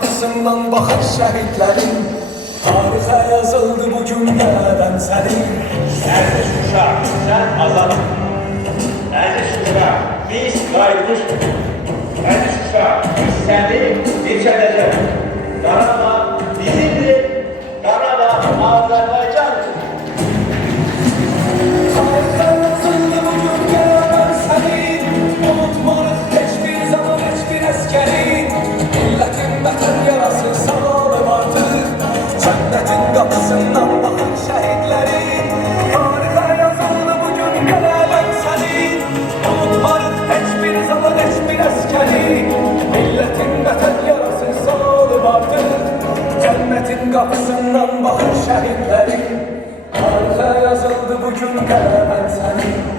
kapısından bakır şehitlerin. Tarihe yazıldı bugün ben senin. Nerede Şuşa, sen azadın. Nerede Şuşa, biz gayrıdır. Nerede Şuşa, biz seni dirçedeceğiz. Karabağ bizimdir, Karabağ Azerbaycan'dır. Tarihe yazıldı bugün ben senin. Unutmadık hiçbir zaman hiçbir eskerin. Milletin vətən yarası sağlı vardır. Cennetin kapısından bakır şehitlerin. Tarihe yazıldı bugün ben senin. Unutmadık hiçbir zaman hiçbir eskerin. Milletin vətən yarası sağlı vardır. Cennetin kapısından bakır şehitlerin. Tarihe yazıldı bugün ben senin.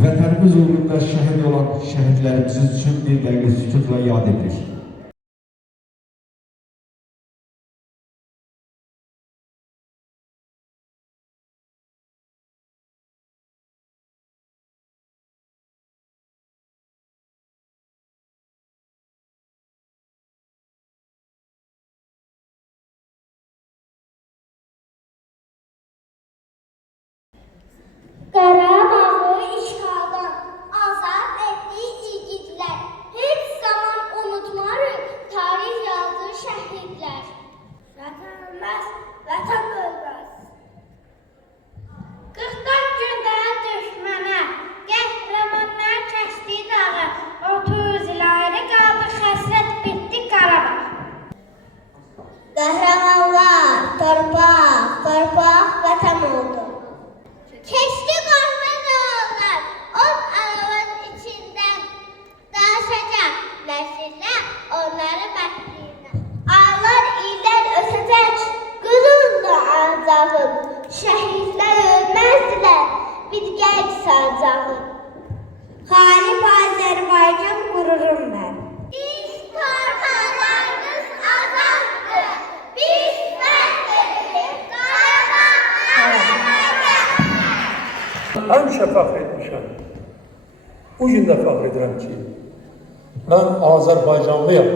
Vətənimiz uğrunda şəhid olan şəhidlərimiz üçün bir dəqiqə sükutla yad edilir. Qarabağ'ı işğaldan azad etdiyi igidlər heç zaman unutmarıq tarix yazdığı şəhidlər. Vətən ölməz, vətən ölməz. 44 gündə düşmənə qəhrəmanlar kəsdi dağı, 30 il ayrı qaldı həsrət bitdi Qarabağ. Qəhrəmanlar, torpaq, torpaq vətən oldu. Keçdi qorxma dağlar, arabanın içindən daşacaq nəsillər onları bəkləyirlər. Aylar, illər ötəcək, qürurla ancağım, şəhidlər ölməzdilər, bitgək sancağım. Xalib Azərbaycan qururum mən. Biz torpaqlarımız azaddır, biz fəthedirik, Qarabağ Azərbaycan. Həmişə fəxr etmişəm. Bugün də fəxr edirəm ki, mən Azərbaycanlıyam.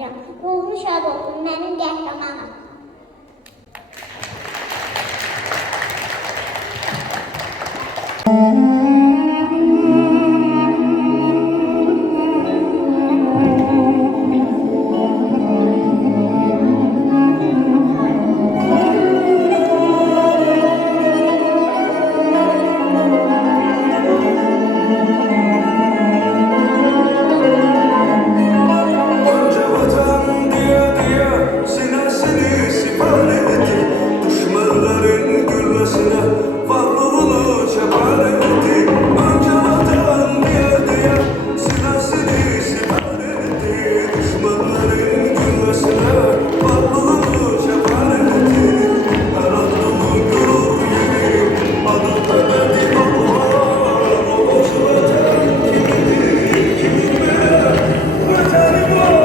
edirəm. Ruhun şad olsun, mənim qəhrəmanım. Önce vatan diye sinesini siper etti. Düşmanların gülmesine varlığını şefaat etti. Önce vatan diye sinesini siper etti. Düşmanların gülmesine varlığını şefaat etti. Her adamın gurur yeri adı Mehmet Allah. O boş vatan kimidir, kiminle vatanı var.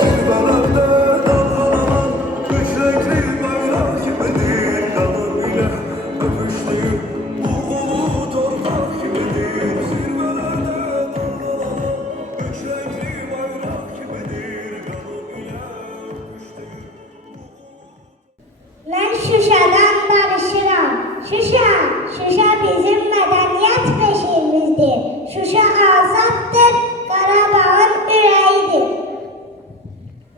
Zirvelerde dalanan üç renkli bayrak gibidir. Kanı bile öpüştüğüm bu ulu torpak gibidir. Zirvelerde dalanan üç renkli bayrak gibidir. Kanı bile öpüştüğüm Mən Şuşadan danışıram. Şuşa bizim mədəniyyət beşiyimizdir. Şuşa azaddır, Qarabağın ürəyidir.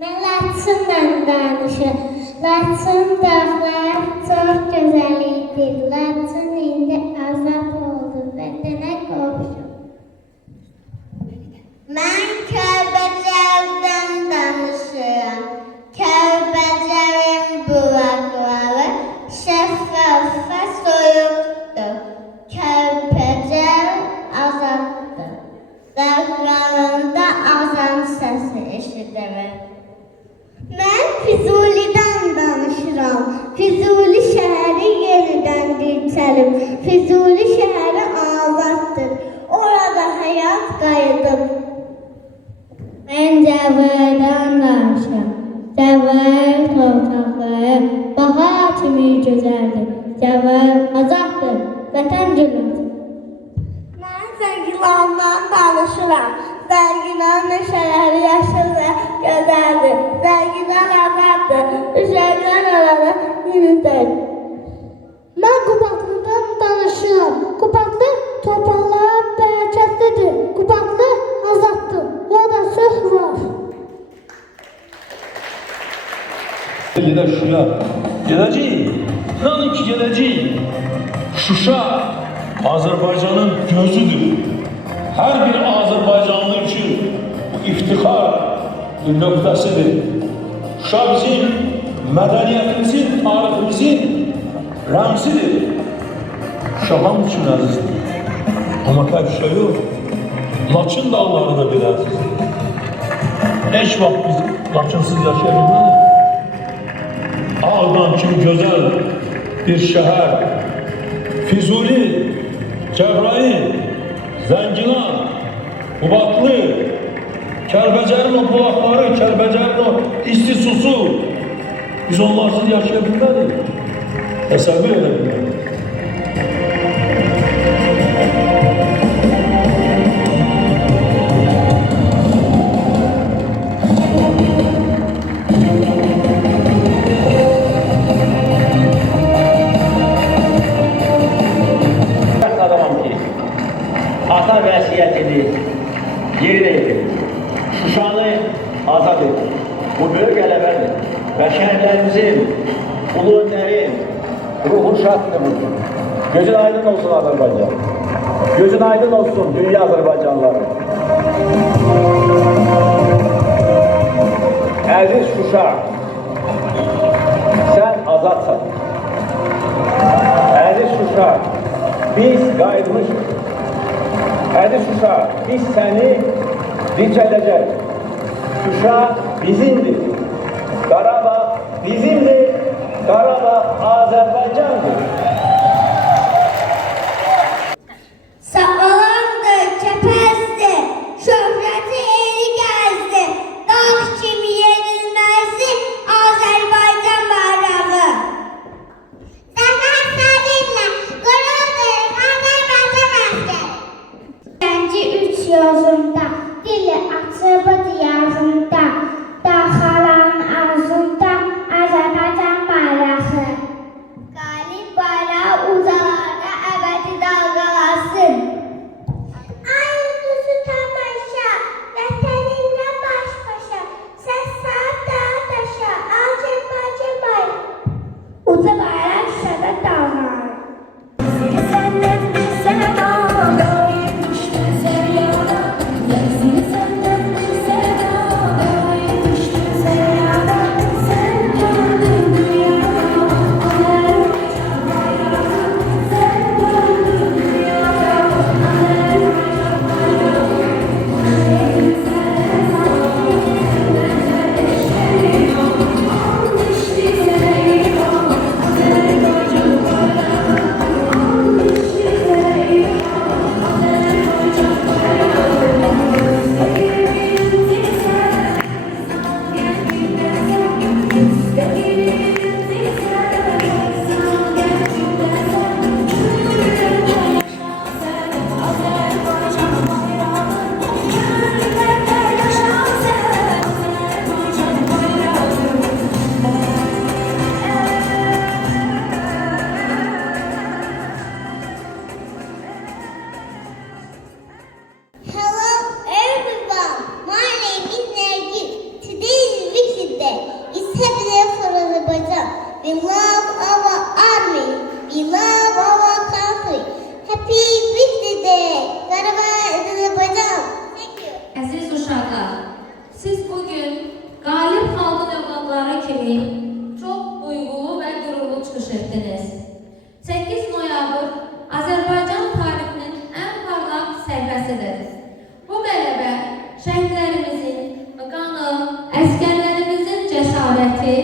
Mən Laçından danışıram. Laçın dağlar çox gözəl idi. Laçın indi azad oldu, vətənə qovuşdu. Mən Kəlbəcərdən danışıram. Kəlbəcərin bulaqları şəffaf və soyuqdur. Kəlbəcər azaddır. Dağlarında azan səsi eşidilir. Mən Füzulidən danışıram. Füzuli şəhəri yenidən dirçəlib. Füzuli şəhəri azaddır. Orada həyat qayıdıb. Mən Cəvərdən danışıram. Cəvər torpaqları bahar kimi gözəldir. Cəvər azaddır, vətən cürrəti. Mən Zəngilandan danışıram. Zəngilan meşələri yaşıl və gözəldir. Zəngilan azaddır, uşaqlar orada yenidir. Mən Qubadlıdan danışıram. Qubadlı torpaqları bərəkətlidir. Qubadlı azaddır, orada sülh var. Gider Şuşa. Geleceği. İnanın ki geleceği. Şuşa Azerbaycan'ın gözüdür. Her bir Azerbaycanlı için bu iftihar bir nöqtəsidir. Şuşa bizim mədəniyyətimizin, tariximizin rəmzidir. Şuşa hamı üçün əzizdir. Amma tək Şuşa yox. Laçın dağları da bir əzizdir. Heç vaxt biz Laçınsız yaşayabilmədik. Ağdam kimi gözəl bir şəhər, Füzuli, Cəbrayıl, Zəngilan, Qubadlı, Kəlbəcərin o bulaqları, Kəlbəcərin o isti susu, biz onlarsız yaşayabilmədik. Təsəvvür edə bilmədik. Ata vəsiyyətini yerinə yetirdi. Şuşanı azad etdi. Bu böyük qələbədir və şəhərlərimizin, ulu öndərin ruhu şaddır bugün. Gözün aydın olsun Azərbaycan. Gözün aydın olsun dünya Azərbaycanlıları. Əziz Şuşa, Sən azadsan. Əziz Şuşa, biz qayıtmışıq. Əziz Şuşa, biz səni dincədəcək. Şuşa bizimdir. Qarabağ bizimdir. Qarabağ Azərbaycandır. Sağalandı, kəpəzdi, şöhrəti eli gəzdi, dağ kimi yenilməzdi Azərbaycan bayrağı. Zəfər səbirlə, qürurdur Azərbaycan əskəri. Gənci üç yozunda, dili açıbıdı yazında, dağların ağzında Azərbaycan bayrağı. Qalib bayrağı uzalarda əbədi dalgalasın. Ay ulduzu tamaşa, vətəninlə baş başa, səs saat dağa taşa, Azərbaycan bayrağı. Uca bayrak şada dalgalar. Senden sana dalga düştü seryada, seni senden sana dalga düştü seryada, sen gördün dünyada, Azerbaycan bayrağı, sen gördün dünyada, Azerbaycan bayrağı, düştü seryada, Azerbaycan bayrağı. Hello everyone, my name is Nergis. Today's Victory Day is Happy Day for Azerbaijan. We love our army, we love our country. Happy Victory Day, Karabağ Azerbaijan. Thank you. Əziz uşaqlar, siz bugün qalib xalqın övladları kimi çox duyğulu və qürurlu çıxış etdiniz. 8 noyabr Azərbaycan tarixinin ən parlaq səhifəsidir. Bu qələbə şəhidlərimizin qanı, əsgərlərimizin cəsarəti